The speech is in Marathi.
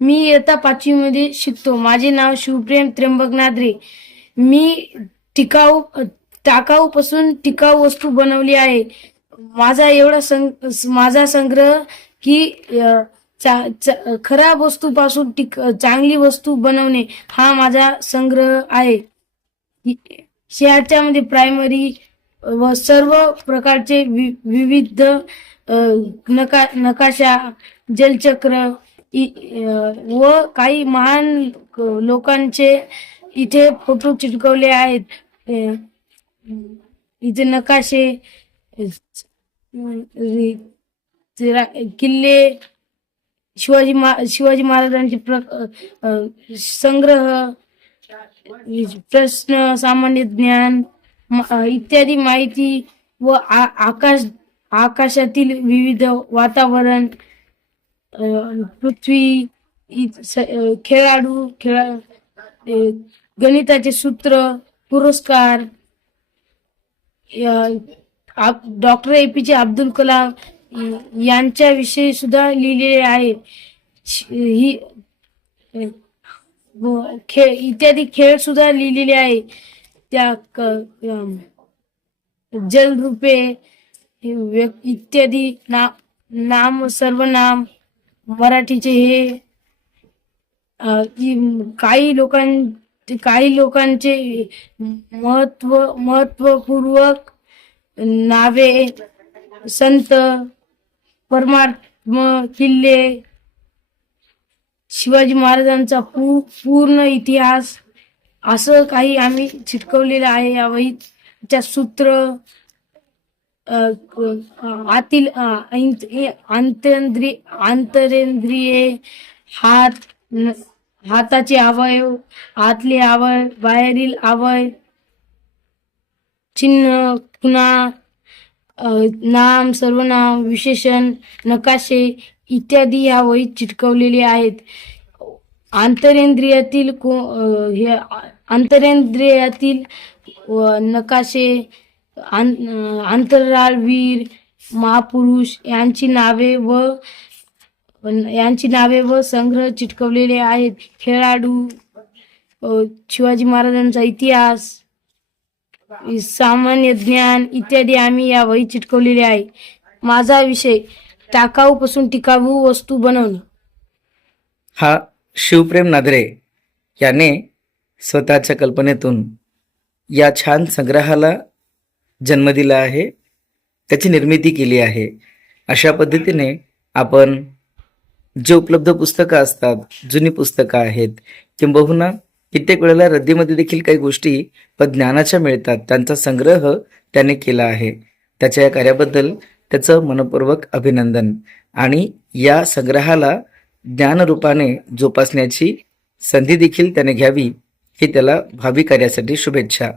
मी इयत्ता पाचवीमध्ये शिकतो. माझे नाव शिवप्रेम त्र्यंबक नादरे. मी टिकाऊ टाकाऊपासून टिकाऊ वस्तू बनवली आहे. माझा एवढा सं माझा संग्रह की चा- चा- खराब वस्तूपासून टिक चांगली वस्तू बनवणे हा माझा संग्रह आहे. ह्याच्यामध्ये प्रायमरी व सर्व प्रकारचे वि- विविध नका नकाशा जलचक्र व काही महान लोकांचे इथे फोटो चिटकवले आहेत. इथे नकाशे किल्ले शिवाजी मा शिवाजी महाराजांचे प्र संग्रह प्रश्न सामान्य ज्ञान इत्यादी माहिती व आकाश आकाशातील विविध वातावरण पृथ्वी इ- स- खेळाडू खेळा गणिताचे सूत्र पुरस्कार डॉक्टर ए पी जे अब्दुल कलाम यांच्याविषयी सुद्धा लिहिलेले आहे. ही खेळ इत्यादी खेळ सुद्धा लिहिलेले आहे. त्या क- अम, जलरूपे इत्यादी ना नाम सर्वनाम मराठीचे हे काही लोकां काही लोकांचे महत्त्व महत्वपूर्वक नावे संत परमात्म किल्ले शिवाजी महाराजांचा पू पूर्ण इतिहास असं काही आम्ही चिटकवलेलं आहे. या वहीच्या सूत्र आतील आंतरेंद्रिय आंतरेंद्रिये हात हाताचे अवयव आतले आवय बाहेरील अवय चिन्ह खुणा नाम सर्वनाम विशेषण नकाशे इत्यादी या वहीत चिटकवलेले आहेत. आंतरेंद्रियातील को हे आंतरेंद्रियातील नकाशे अंतराळवीर महापुरुष यांची नावे व यांची नावे व संग्रह चिटकवलेले आहेत. खेळाडू शिवाजी महाराजांचा इतिहास सामान्य ज्ञान इत्यादी आम्ही या वही चिटकवलेले आहे. माझा विषय टाकाऊ पासून टिकाऊ वस्तू बनवणे. हा शिवप्रेम नादरे याने स्वतःच्या कल्पनेतून या छान संग्रहाला जन्म दिला आहे त्याची निर्मिती केली आहे. अशा पद्धतीने आपण जे उपलब्ध पुस्तकं असतात जुनी पुस्तकं आहेत किंबहुना कित्येक वेळेला रद्दीमध्ये देखील काही गोष्टी व ज्ञानाच्या मिळतात त्यांचा संग्रह त्याने केला आहे. त्याच्या या कार्याबद्दल त्याचं मनपूर्वक अभिनंदन. आणि या संग्रहाला ज्ञानरूपाने जोपासण्याची संधी देखील त्याने घ्यावी ही त्याला भावी कार्यासाठी शुभेच्छा.